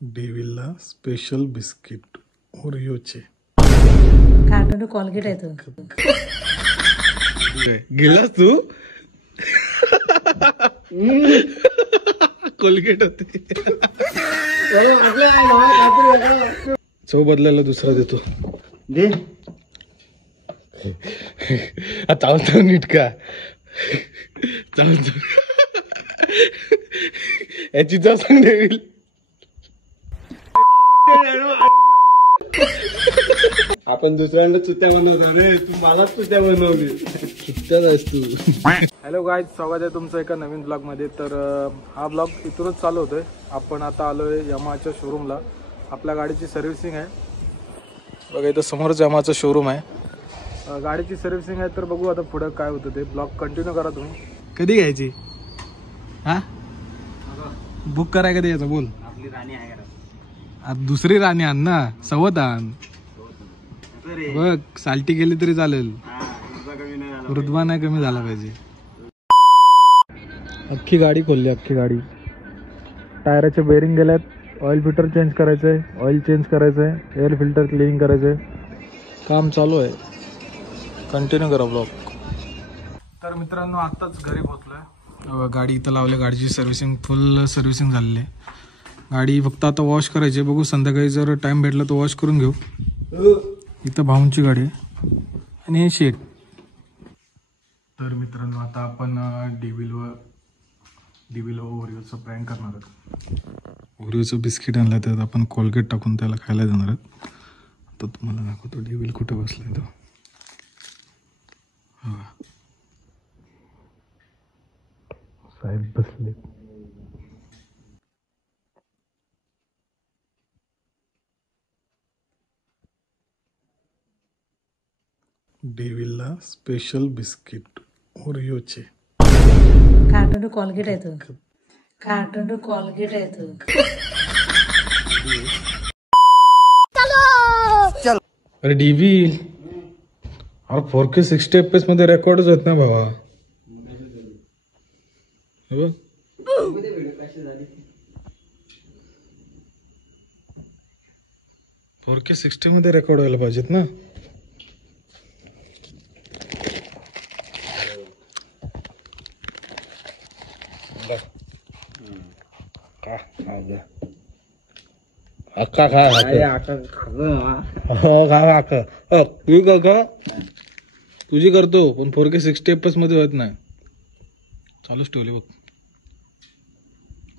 डेव्हिलला special biscuit ओरिओचे cartoon Colgate आहे तो. गेलास तू कोलगेट होते. चव बदलायला दुसरा देतो दे. चालतो नीट का चालतो याची चव सांग डेव्हिल. आपण दुसऱ्यांना चुत्या बनवतो रे, तू मलाच चुत्या बनवली. सुट्ट्यात आहेस तू. हॅलो गाईज, स्वागत आहे तुमचं एका नवीन ब्लॉगमध्ये. तर हा ब्लॉग इथूनच चालू होतोय. आपण आता आलोय यामाहाच्या शोरूमला. आपल्या गाडीची सर्व्हिसिंग आहे बघा, इथं समोरच यामाहाचं शोरूम आहे. गाडीची सर्व्हिसिंग आहे. तर बघू आता पुढं काय होतं ते. ब्लॉग कंटिन्यू करा तुम्ही. कधी घ्यायची हा बुक कराय कधी यायचं बोल. आपली राणी आहे का? दुसरी राणी आण ना, सवत आण बघ. साल्टी गेली तरी चालेल, रुतबा नाही कमी झाला पाहिजे. अख्खी गाडी खोलली, अख्खी गाडी. टायराचे बेरिंग गेल्यात. ऑइल फिल्टर चेंज करायचंय, ऑइल चेंज करायचंय, एअर फिल्टर क्लिनिंग करायचंय. काम चालू आहे. कंटिन्यू करा ब्लॉग. तर मित्रांनो, आत्ताच घरी पोहोचलोय. गाडी इथं लावली. गाडीची सर्व्हिसिंग फुल सर्व्हिसिंग झालेली आहे. गाडी फक्त आता वॉश करायची. बघू संध्याकाळी जर टाइम भेटला तर वॉश करून घेऊ. इथं भाऊंची गाडी आहे आणि हे शेट. तर मित्रांनो, आता आपण डिव्हिल ओरिओचं प्रँक करणार आहोत. ओरिओचं बिस्किट आणलं तर आपण कोलगेट टाकून त्याला खायला देणार आहोत. आता तुम्हाला दाखवतो डेव्हिल कुठे बसलाय तो. साहेब बसले. डेव्हिलला स्पेशल बिस्किट ओरिओचे कार्टून कॉलगेट आहे तो. कार्टून कॉलगेट आहे तो. अरे डेव्हिल, अरे 4K 60 FPS मध्ये रेकॉर्डच होत ना भावा. हे बघ. फोर के 60 मध्ये रेकॉर्ड व्हायला पाहिजेत ना. अक्का खा तुझी करतो, पण 4K 60 FPS मध्ये होत नाही. चालूच ठेवले बघ.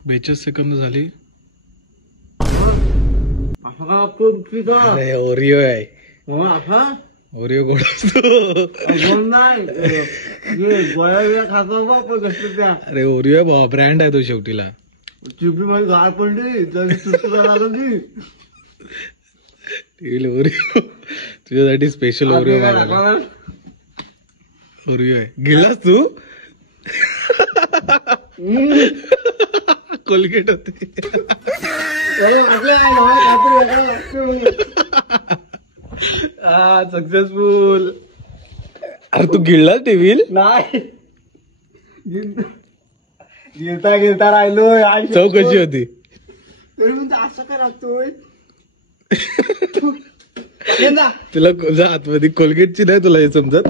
42 सेकंद झाली. अरे ओरिओ आहे. ओरिओ गोड असतो. अरे ओरिओ आहे भावा, ब्रँड आहे तो शेवटीला. चिपी माझी गाळ पडली. ओरिओ तुझ्यासाठी स्पेशल ओरिओ. ओरिओ आहे. गेलास तू कोलगेट होते. सक्सेसफुल. अरे तू गिळलास डेव्हिल. नाही, गिरता राहिलोय. चव कशी होती? असं का लागतोय? तुला आतमध्ये कोलगेटची नाही तुला हे समजत,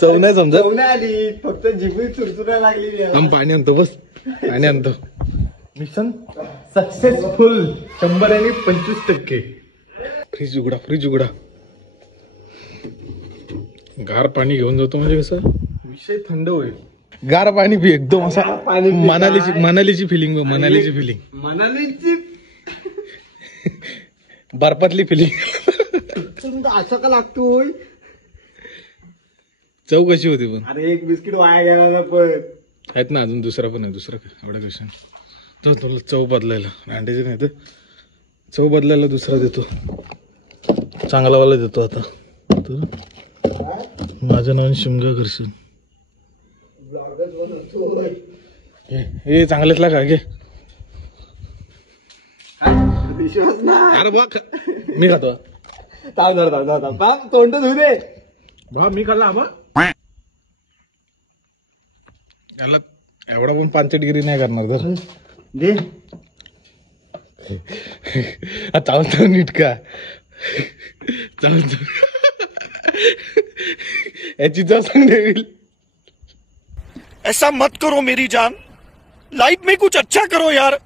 चव नाही समजत. आली, फक्त जिभी चुरचुरा लागली. आम पाणी आणतो, बस पाणी आणतो. Mission successful 125%. फ्रीज उघडा. गार पाणी घेऊन जातो म्हणजे कसं विषय थंड होईल. गार पाणी पी, एकदम असा मनालीची फिलिंग. मनालीची बर्फातली फिलिंग. असं का लागतोय? चव कशी होती पण? अरे एक बिस्किट वाया गेला पण. आहेत ना अजून, दुसरा पण आहे. दुसरं काय एवढ्या कशा तर तुला चव बदलायला अंड्याचे नाही तर चव बदलायला दुसरा देतो, चांगलावाला देतो. आता तर माझं नाव शिमगा करशील. हे चांगलेच लागा घे. अरे बघ मी खातो. तोंड धुऊ दे. बा मी खाल्ला बा. त्याला एवढा पण 5 डिग्री नाही करणार तर दे. चावून चावून नीट का चावून याची चव सांग डेव्हिल. ऐसा मत करो मेरी जान, लाइफ में कुछ अच्छा करो यार.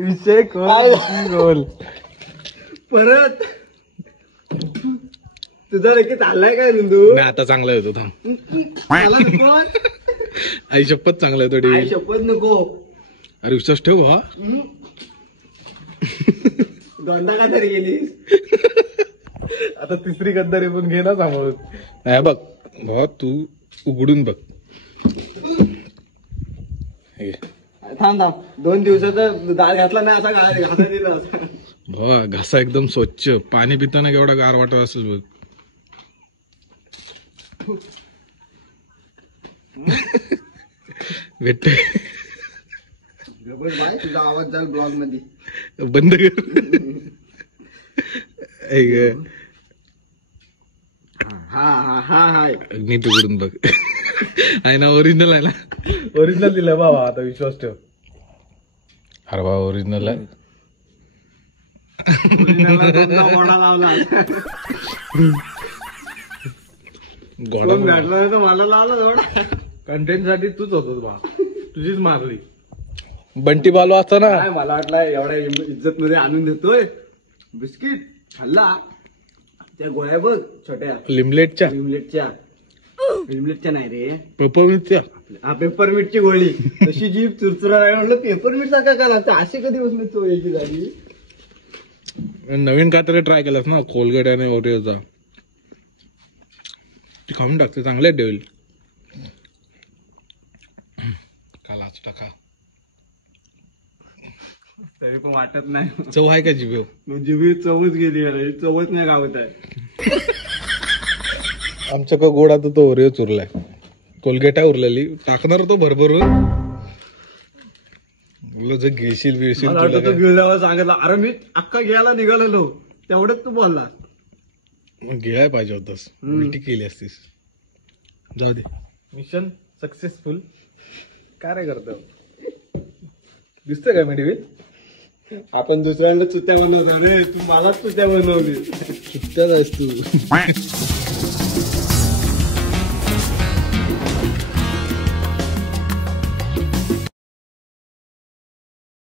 विषय गोल परत तुझा नक्की चाललाय काय रुंदू? नाही आता चांगला येतो थांब. मला नको. आई शपथ चांगला येतो आई डेव्हिल. शपथ नको. अरे विश्वास ठेव भावा. दोनदा का तरी गेलीस? आता तिसरी गद्दारी पण घे ना सांभाळून. नाही बघ भावा तू उघडून बघ. हे घे. थांब थांब 2 दिवसाचा दाळ घातला नाही असा घासा दिला असा. भावा घासा एकदम स्वच्छ. पाणी पिताना केवढा गार वाटत असेल बघ. भेट बाय तुझा आवाज जाईल ब्लॉग मध्ये. बंद कर. ऐक, हा हा हा हाय. नीट उघडून बघ. आहे ना ओरिजिनल आहे ना. ओरिजिनल दिलं बाबा आता विश्वास ठेव. अरे बाबा ओरिजिनल आहे. दोनदा मोडा लावला. गोडा कोण घातला नाही तर मला लावला थोडा. कंटेंट साठी तूच होतो बा. तुझीच मारली. बंटी बालू असता ना. काय मला वाटलं एवढ्या इज्जत मध्ये आणून देतोय. बिस्किट खाल्ला. त्या गोळ्या बघ छोट्या लिमलेटच्या लिमलेटच्या नाही रे. पेपरमिंटच्या. हा पेपरमीटची गोळी. तशी जीभ चुरचुरा म्हणलं पेपरमीट सारखा काय लागतं. अशी कधी बसली तो याची झाली. नवीन काहीतरी ट्राय केलास ना कोलगेट आणि ओरिओचा. ती खाऊन टाकते चांगले डेव्हिल. कालाच टाका. तरी पण वाटत नाही. चव आहे का जिभेव? जीवी चवच गेली अरे. चवच नाही गावत आहे. आमच्या का गोड आता तो ओरिओ उरलाय. कोलगेट आहे उरलेली टाकणार तो भरभरून. बोललो जर गिळशील बिळशील मला तुला वाटतं तो काय. गिळल्यावर सांगितलं अरे मी अख्खा घ्यायला निघालेलो तेवढ्यात तू बोलला. मग गिळाय पाहिजे होतास. उलटी केली असतीस. जाऊ दे. Mission successful. काय रे करतो दिसतंय का मी डेव्हिल? आपण दुसऱ्यांना चुत्या बनवतो रे. तू मलाच चुत्या बनवली. सुट्ट्यात आहेस तू.